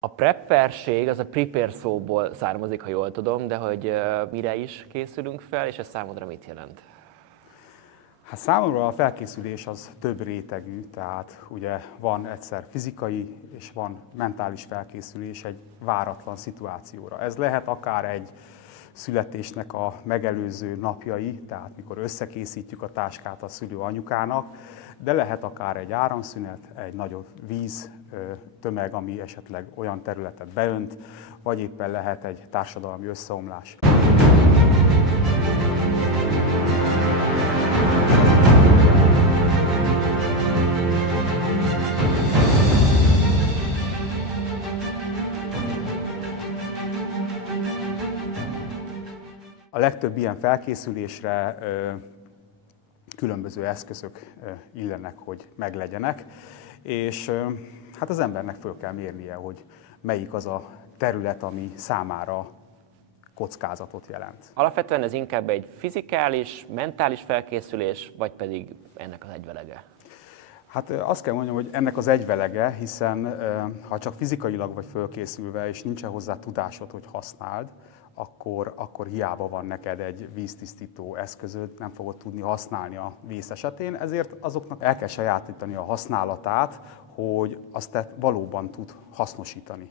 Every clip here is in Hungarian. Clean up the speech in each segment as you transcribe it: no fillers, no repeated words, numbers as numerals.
A prepperség az a prepare szóból származik, ha jól tudom, de hogy mire is készülünk fel, és ez számodra mit jelent? Hát számomra a felkészülés az több rétegű, tehát ugye van egyszer fizikai és van mentális felkészülés egy váratlan szituációra. Ez lehet akár egy születésnek a megelőző napjai, tehát mikor összekészítjük a táskát a szülő anyukának, de lehet akár egy áramszünet, egy nagyobb víz tömeg, ami esetleg olyan területet beönt, vagy éppen lehet egy társadalmi összeomlás. A legtöbb ilyen felkészülésre különböző eszközök illenek, hogy meglegyenek, és hát az embernek föl kell mérnie, hogy melyik az a terület, ami számára kockázatot jelent. Alapvetően ez inkább egy fizikális, mentális felkészülés, vagy pedig ennek az egyvelege? Hát azt kell mondjam, hogy ennek az egyvelege, hiszen ha csak fizikailag vagy fölkészülve, és nincsen hozzá tudásod, hogy használd, akkor hiába van neked egy víztisztító eszközöd, nem fogod tudni használni a víz esetén, ezért azoknak el kell sajátítani a használatát, hogy azt te valóban tud hasznosítani.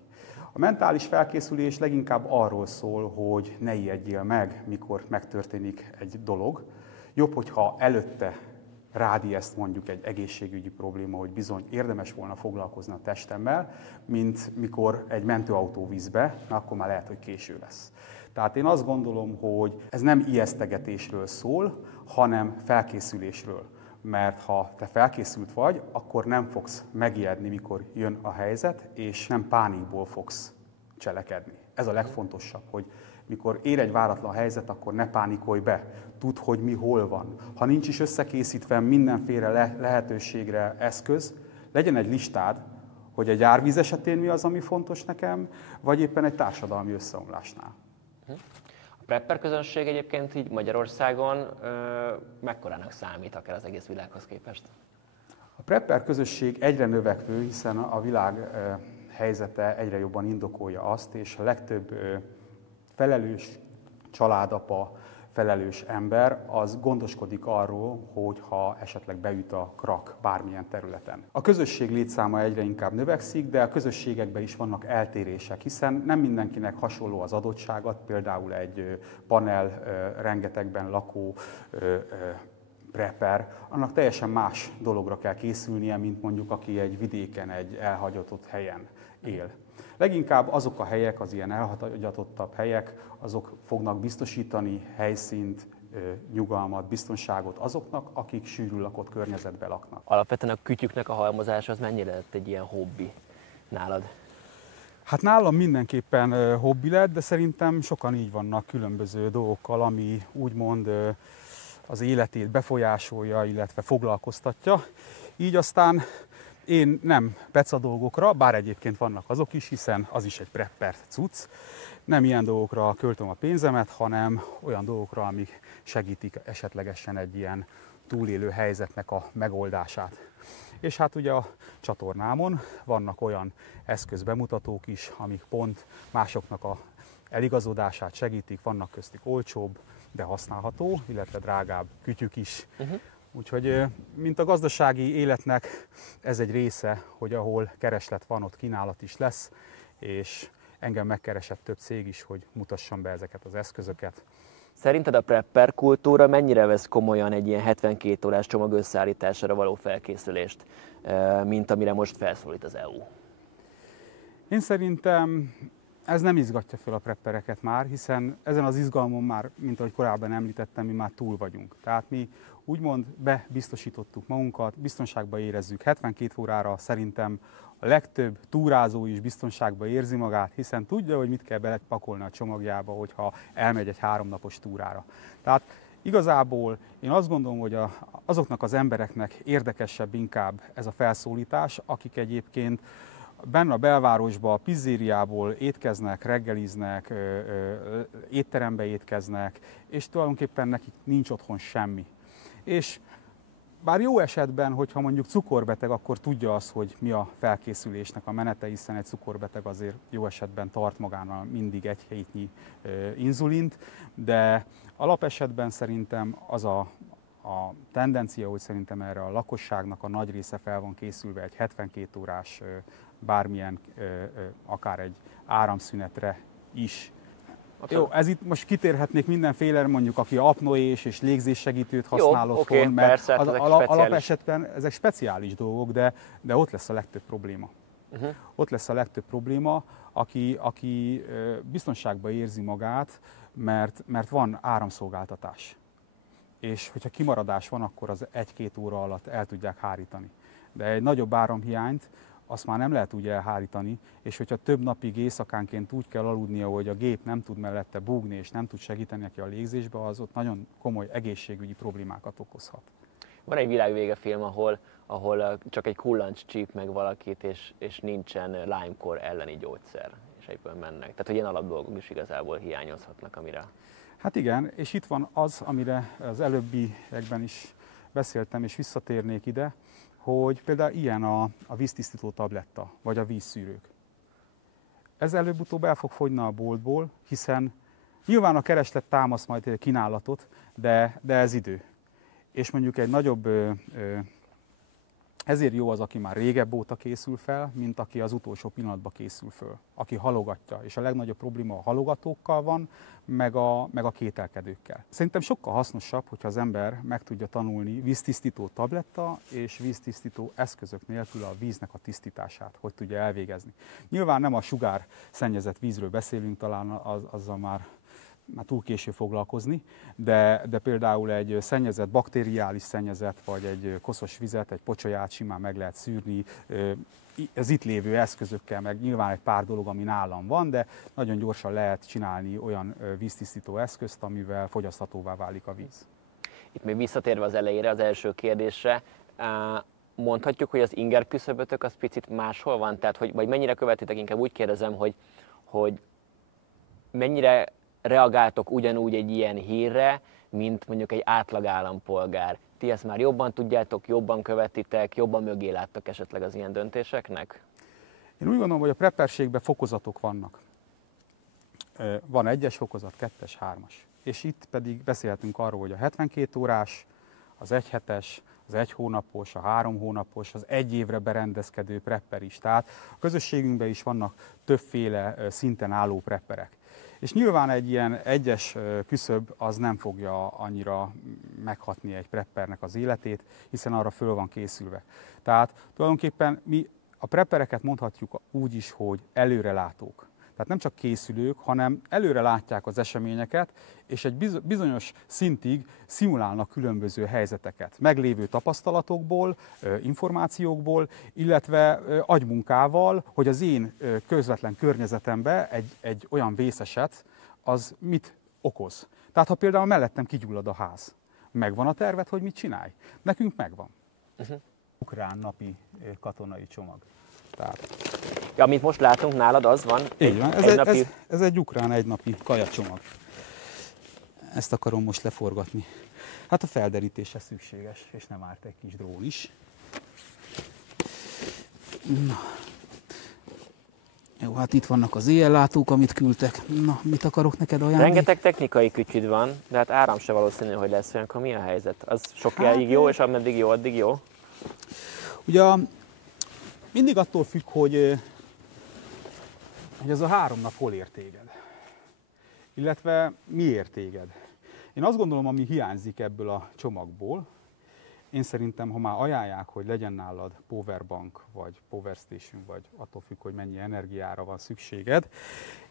A mentális felkészülés leginkább arról szól, hogy ne ijedjél meg, mikor megtörténik egy dolog. Jobb, hogyha előtte rád ezt mondjuk egy egészségügyi probléma, hogy bizony érdemes volna foglalkozni a testemmel, mint mikor egy mentőautó vízbe, akkor már lehet, hogy késő lesz. Tehát én azt gondolom, hogy ez nem ijesztegetésről szól, hanem felkészülésről. Mert ha te felkészült vagy, akkor nem fogsz megijedni, mikor jön a helyzet, és nem pánikból fogsz cselekedni. Ez a legfontosabb, hogy mikor ér egy váratlan helyzet, akkor ne pánikolj be. Tudd, hogy mi hol van. Ha nincs is összekészítve mindenféle lehetőségre eszköz, legyen egy listád, hogy egy árvíz esetén mi az, ami fontos nekem, vagy éppen egy társadalmi összeomlásnál. A prepper közönség egyébként így Magyarországon mekkorának számít, akár az egész világhoz képest? A prepper közösség egyre növekvő, hiszen a világ helyzete egyre jobban indokolja azt, és a legtöbb felelős családapa, felelős ember, az gondoskodik arról, hogy ha esetleg beüt a krak bármilyen területen. A közösség létszáma egyre inkább növekszik, de a közösségekben is vannak eltérések, hiszen nem mindenkinek hasonló az adottsága, például egy panel rengetegben lakó prepper, annak teljesen más dologra kell készülnie, mint mondjuk aki egy vidéken, egy elhagyatott helyen él. Leginkább azok a helyek, az ilyen elhagyatottabb helyek, azok fognak biztosítani helyszínt, nyugalmat, biztonságot azoknak, akik sűrű lakott környezetben laknak. Alapvetően a kütyüknek a halmozása az mennyire lett egy ilyen hobbi nálad? Hát nálam mindenképpen hobbi lett, de szerintem sokan így vannak különböző dolgokkal, ami úgymond az életét befolyásolja, illetve foglalkoztatja. Így aztán én nem peca dolgokra, bár egyébként vannak azok is, hiszen az is egy prepper cucc. Nem ilyen dolgokra költöm a pénzemet, hanem olyan dolgokra, amik segítik esetlegesen egy ilyen túlélő helyzetnek a megoldását. És hát ugye a csatornámon vannak olyan eszközbemutatók is, amik pont másoknak a eligazodását segítik, vannak köztük olcsóbb, de használható, illetve drágább kütyük is. Úgyhogy, mint a gazdasági életnek, ez egy része, hogy ahol kereslet van, ott kínálat is lesz, és engem megkeresett több cég is, hogy mutassam be ezeket az eszközöket. Szerinted a prepper kultúra mennyire vesz komolyan egy ilyen 72 órás csomag összeállítására való felkészülést, mint amire most felszólít az EU? Én szerintem ez nem izgatja fel a preppereket már, hiszen ezen az izgalmon már, mint ahogy korábban említettem, mi már túl vagyunk. Tehát mi úgymond bebiztosítottuk magunkat, biztonságban érezzük. 72 órára szerintem a legtöbb túrázó is biztonságban érzi magát, hiszen tudja, hogy mit kell belepakolni a csomagjába, hogyha elmegy egy 3 napos túrára. Tehát igazából én azt gondolom, hogy azoknak az embereknek érdekesebb inkább ez a felszólítás, akik egyébként benne a belvárosban, a pizzériából étkeznek, reggeliznek, étterembe étkeznek, és tulajdonképpen nekik nincs otthon semmi. És bár jó esetben, hogyha mondjuk cukorbeteg, akkor tudja azt, hogy mi a felkészülésnek a menete, hiszen egy cukorbeteg azért jó esetben tart magánál mindig egy hétnyi inzulint, de alapesetben szerintem az a tendencia, hogy szerintem erre a lakosságnak a nagy része fel van készülve egy 72 órás bármilyen, akár egy áramszünetre is. Jó, ez itt most kitérhetnék mindenféle, mondjuk aki apnoés és légzéssegítőt használ otthon, mert persze, alapesetben ezek speciális dolgok, de ott lesz a legtöbb probléma. Ott lesz a legtöbb probléma, aki biztonságban érzi magát, mert van áramszolgáltatás. És hogyha kimaradás van, akkor az 1-2 óra alatt el tudják hárítani. De egy nagyobb áramhiányt azt már nem lehet úgy elhárítani, és hogyha több napig éjszakánként úgy kell aludnia, hogy a gép nem tud mellette búgni és nem tud segíteni neki a légzésbe, az ott nagyon komoly egészségügyi problémákat okozhat. Van egy világvége film, ahol csak egy kullancs csíp meg valakit, és nincsen Lyme-kór elleni gyógyszer, és egyből mennek. Tehát, hogy ilyen alapdolgok is igazából hiányozhatnak, amire... Hát igen, és itt van az, amire az előbbiekben is beszéltem, és visszatérnék ide, hogy például ilyen a víztisztító tabletta, vagy a vízszűrők. Ez előbb-utóbb el fog fogyni a boltból, hiszen nyilván a kereslet támaszt majd egy kínálatot, de ez idő. És mondjuk egy nagyobb, ezért jó az, aki már régebb óta készül fel, mint aki az utolsó pillanatban készül föl, aki halogatja. És a legnagyobb probléma a halogatókkal van, meg a kételkedőkkel. Szerintem sokkal hasznosabb, hogyha az ember meg tudja tanulni víztisztító tabletta és víztisztító eszközök nélkül a víznek a tisztítását, hogy tudja elvégezni. Nyilván nem a sugár szennyezett vízről beszélünk, talán azzal már túl késő foglalkozni, de például egy szennyezett, bakteriális szennyezet, vagy egy koszos vizet, egy pocsolyát simán meg lehet szűrni, az itt lévő eszközökkel, meg nyilván egy pár dolog, ami nálam van, de nagyon gyorsan lehet csinálni olyan víztisztító eszközt, amivel fogyaszthatóvá válik a víz. Itt még visszatérve az elejére, az első kérdésre, mondhatjuk, hogy az inger küszöbötök az picit máshol van? Tehát, vagy mennyire követitek, inkább úgy kérdezem, hogy mennyire reagáltok ugyanúgy egy ilyen hírre, mint mondjuk egy átlag állampolgár. Ti ezt már jobban tudjátok, jobban követitek, jobban mögé láttok esetleg az ilyen döntéseknek? Én úgy gondolom, hogy a prepperségben fokozatok vannak. Van 1-es fokozat, 2-es, 3-as. És itt pedig beszélhetünk arról, hogy a 72 órás, az 1 hetes, az 1 hónapos, a 3 hónapos, az 1 évre berendezkedő prepper is. Tehát a közösségünkben is vannak többféle szinten álló prepperek. És nyilván egy ilyen 1-es küszöb az nem fogja annyira meghatni egy preppernek az életét, hiszen arra föl van készülve. Tehát tulajdonképpen mi a preppereket mondhatjuk úgy is, hogy előrelátók. Tehát nem csak készülők, hanem előre látják az eseményeket, és egy bizonyos szintig szimulálnak különböző helyzeteket. Meglévő tapasztalatokból, információkból, illetve agymunkával, hogy az én közvetlen környezetemben egy olyan vészeset, az mit okoz. Tehát ha például mellettem kigyullad a ház, megvan a terved, hogy mit csinálj? Nekünk megvan. Ukrán napi katonai csomag. Tehát... Ja, amit most látunk nálad, az van? Így van, ez egy ukrán egynapi kajacsomag. Ezt akarom most leforgatni. Hát a felderítéshez szükséges, és nem árt egy kis drón is. Na. Jó, hát itt vannak az éjjellátók, amit küldtek. Na, mit akarok neked ajánlani? Rengeteg technikai kütyüd van, de hát áram se valószínű, hogy lesz olyankor. Mi a helyzet? Az sokáig jó, és ameddig jó, addig jó? Ugye mindig attól függ, hogy ez a 3 nap hol ér téged, illetve miért téged. Én azt gondolom, ami hiányzik ebből a csomagból, én szerintem, ha már ajánlják, hogy legyen nálad powerbank, vagy powerstation, vagy attól függ, hogy mennyi energiára van szükséged,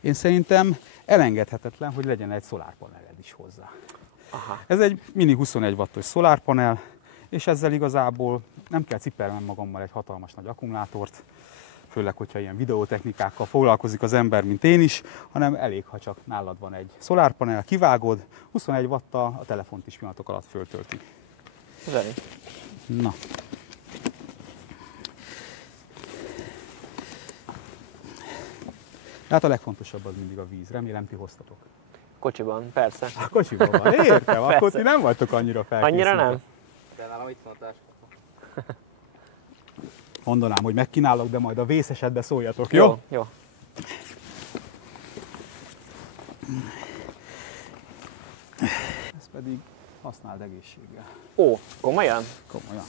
én szerintem elengedhetetlen, hogy legyen egy szolárpaneled is hozzá. Aha. Ez egy mini 21 wattos szolárpanel, és ezzel igazából nem kell cipelnem magammal egy hatalmas nagy akkumulátort, főleg, hogyha ilyen videótechnikákkal foglalkozik az ember, mint én is, hanem elég, ha csak nálad van egy szolárpanel, kivágod, 21 watttal a telefont is pillanatok alatt föltölti. Zseni. Na. Hát a legfontosabb az mindig a víz. Remélem, ti hoztatok. Kocsiban, persze. A kocsiban van, értem, akkor ti nem vagytok annyira felkészültek. Annyira nem? De nálam itt van a táska. Mondanám, hogy megkínálok, de majd a vész esetben szóljatok, jó? Jó. Ezt pedig használd egészséggel. Ó, komolyan? Komolyan.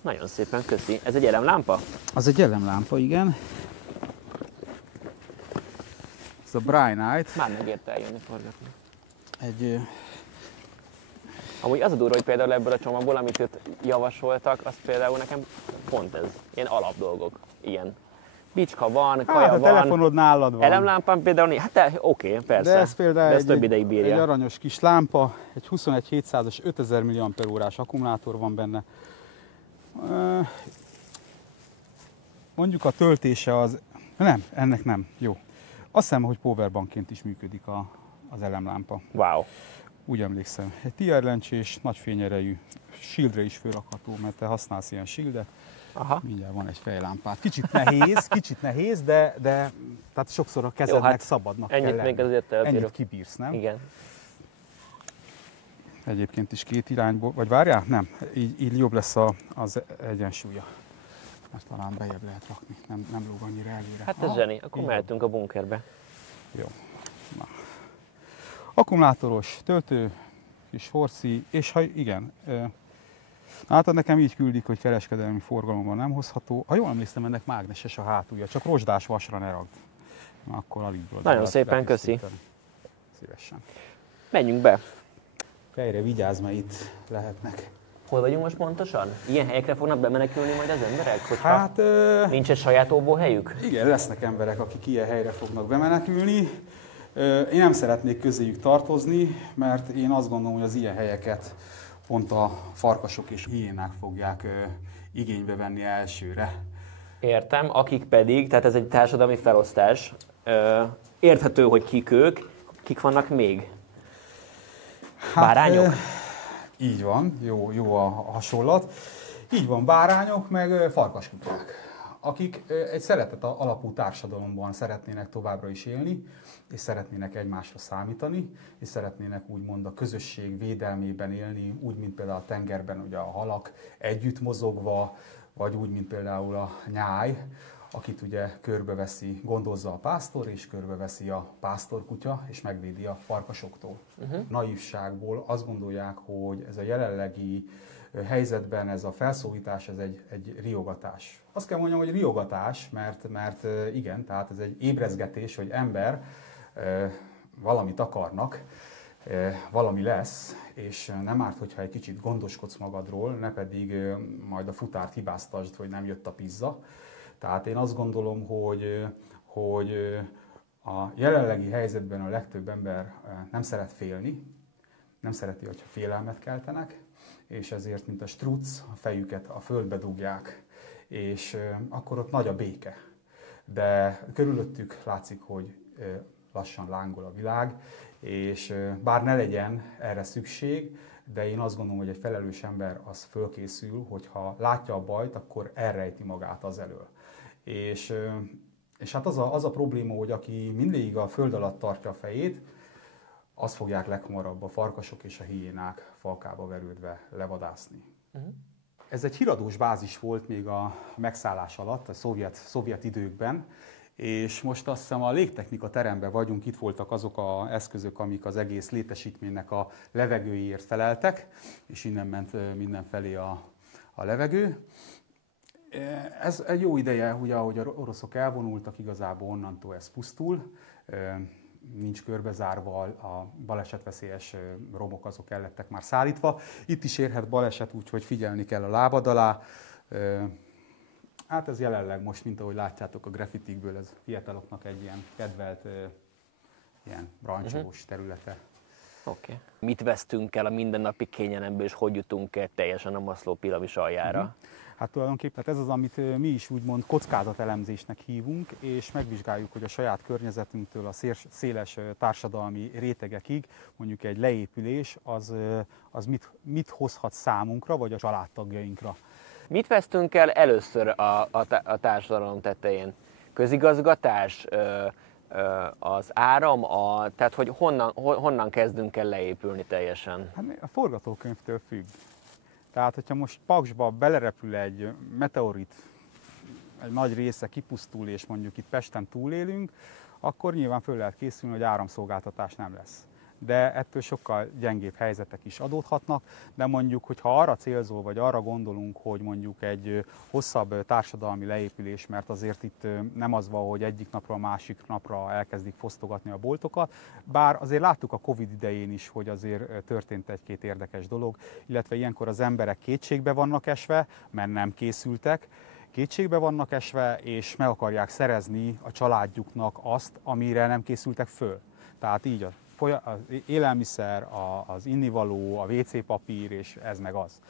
Nagyon szépen, köszi. Ez egy elemlámpa? Az egy elemlámpa, igen. Ez a Bright Night. Már megérte eljönni forgatni. Egy... Amúgy az a durva, hogy például ebből a csomagból, amit itt javasoltak, az például nekem pont ez. Ilyen alapdolgok. Ilyen. Bicska van, kaja Hát a van. telefonod nálad van. Elemlámpán például, oké, persze. De ez például ez több ideig bírja. egy aranyos kis lámpa, egy 21700-as 5000 mAh akkumulátor van benne. Mondjuk a töltése az... Nem, ennek nem. Jó. Azt hiszem, hogy powerbankként is működik az elemlámpa. Wow. Úgy emlékszem. Egy TR lencsés, nagy fényerejű, shieldre is fölrakható, mert te használsz ilyen shieldet. Aha. Mindjárt van egy fejlámpát. Kicsit nehéz, de tehát sokszor a kezednek Jó, hát szabadnak ennyit kell lenni. még azért elbírok. Ennyit kibírsz, nem? Igen. Egyébként is két irányból, vagy várjál? Nem, így jobb lesz az egyensúlya. Mert talán bejebb lehet rakni, nem lóg annyira elére. Hát ez zseni, akkor mehetünk a bunkerbe. Jó. Na. Akkumulátoros, töltő, kis forci, és ha igen, hát nekem így küldik, hogy kereskedelmi forgalomban nem hozható. Ha jól emlékszem, ennek mágneses a hátulja, csak rozsdás vasra ne ragd. Akkor alig tudod. Nagyon szépen köszi. Szívesen. Menjünk be. Fejre vigyázz, mert itt lehetnek. Hol vagyunk most pontosan? Ilyen helyekre fognak bemenekülni majd az emberek? Hogyha Hát... nincs egy saját óvóhelyük? Igen, lesznek emberek, akik ilyen helyre fognak bemenekülni. Én nem szeretnék közéjük tartozni, mert én azt gondolom, hogy az ilyen helyeket pont a farkasok és hiénák fogják igénybe venni elsőre. Értem, akik pedig, tehát ez egy társadalmi felosztás. Érthető, hogy kik ők, kik vannak még? Hát, Bárányok? Így van, jó a hasonlat. Így van, bárányok, meg farkaskutyák, akik egy szeretet alapú társadalomban szeretnének továbbra is élni, és szeretnének egymásra számítani, és szeretnének úgymond a közösség védelmében élni, úgy, mint például a tengerben ugye a halak együtt mozogva, vagy úgy, mint például a nyáj, akit ugye körbeveszi, gondozza a pásztor, és körbeveszi a pásztorkutya, és megvédi a farkasoktól. Naívságból azt gondolják, hogy ez a jelenlegi helyzetben ez a felszólítás, ez egy riogatás. Azt kell mondjam, hogy riogatás, mert igen, tehát ez egy ébrezgetés, hogy ember, valamit akarnak, valami lesz, és nem árt, hogyha egy kicsit gondoskodsz magadról, ne pedig majd a futárt hibáztasd, hogy nem jött a pizza. Tehát én azt gondolom, hogy a jelenlegi helyzetben a legtöbb ember nem szeret félni, nem szereti, hogyha félelmet keltenek, és ezért, mint a struc, a fejüket a földbe dugják, és akkor ott nagy a béke. De körülöttük látszik, hogy lassan lángol a világ, és bár ne legyen erre szükség, de én azt gondolom, hogy egy felelős ember az fölkészül, hogyha látja a bajt, akkor elrejti magát az elől. És hát az a probléma, hogy aki mindig a föld alatt tartja a fejét, azt fogják leghamarabb a farkasok és a hiénák falkába verődve levadászni. Ez egy híradós bázis volt még a megszállás alatt, a szovjet időkben, és most azt hiszem a légtechnika teremben vagyunk, itt voltak azok az eszközök, amik az egész létesítménynek a levegőjéért feleltek, és innen ment mindenfelé a levegő. Ez egy jó ideje, ugye, ahogy a oroszok elvonultak, igazából onnantól ez pusztul, nincs körbezárva, a balesetveszélyes romok azok el lettek már szállítva. Itt is érhet baleset, úgyhogy figyelni kell a lábad alá. Hát ez jelenleg most, mint ahogy látjátok a graffitikből, ez fiataloknak egy ilyen kedvelt, ilyen brancsós területe. Oké. Mit vesztünk el a mindennapi kényelemből, és hogy jutunk el teljesen a Maslow piramis aljára? Hát tulajdonképpen ez az, amit mi is úgymond kockázatelemzésnek hívunk, és megvizsgáljuk, hogy a saját környezetünktől a széles társadalmi rétegekig mondjuk egy leépülés az mit hozhat számunkra, vagy a családtagjainkra. Mit vesztünk el először a társadalom tetején? Közigazgatás, az áram, tehát hogy honnan kezdünk el leépülni teljesen? Hát a forgatókönyvtől függ. Tehát, hogyha most Paksba belerepül egy meteorit, egy nagy része kipusztul, és mondjuk itt Pesten túlélünk, akkor nyilván föl lehet készülni, hogy áramszolgáltatás nem lesz. De ettől sokkal gyengébb helyzetek is adódhatnak, de mondjuk, hogyha arra célzol, vagy arra gondolunk, hogy mondjuk egy hosszabb társadalmi leépülés, mert azért itt nem az van, hogy egyik napról a másik napra elkezdik fosztogatni a boltokat, bár azért láttuk a Covid idején is, hogy azért történt egy-két érdekes dolog, illetve ilyenkor az emberek kétségbe vannak esve, mert nem készültek, kétségbe vannak esve, és meg akarják szerezni a családjuknak azt, amire nem készültek föl. Tehát így az élelmiszer, az innivaló, a WC papír, és ez meg az.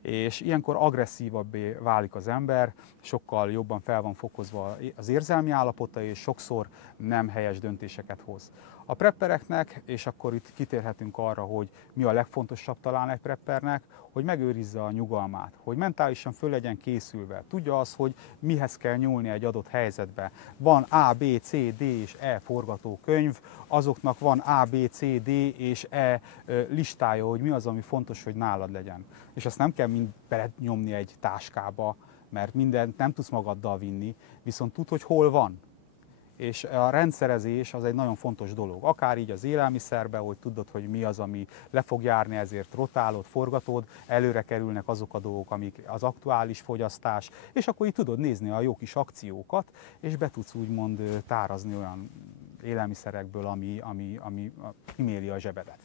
És ilyenkor agresszívabbé válik az ember, sokkal jobban fel van fokozva az érzelmi állapota, és sokszor nem helyes döntéseket hoz. A preppereknek, és akkor itt kitérhetünk arra, hogy mi a legfontosabb talán egy preppernek, hogy megőrizze a nyugalmát, hogy mentálisan föl legyen készülve. Tudja az, hogy mihez kell nyúlni egy adott helyzetbe. Van A, B, C, D és E forgatókönyv, azoknak van A, B, C, D és E listája, hogy mi az, ami fontos, hogy nálad legyen. És azt nem kell mind belenyomni egy táskába, mert mindent nem tudsz magaddal vinni, viszont tudd, hogy hol van. És a rendszerezés az egy nagyon fontos dolog. Akár így az élelmiszerben, hogy tudod, hogy mi az, ami le fog járni, ezért rotálod, forgatod, előre kerülnek azok a dolgok, amik az aktuális fogyasztás, és akkor így tudod nézni a jó kis akciókat, és be tudsz úgymond tárazni olyan élelmiszerekből, ami kiméri a zsebedet.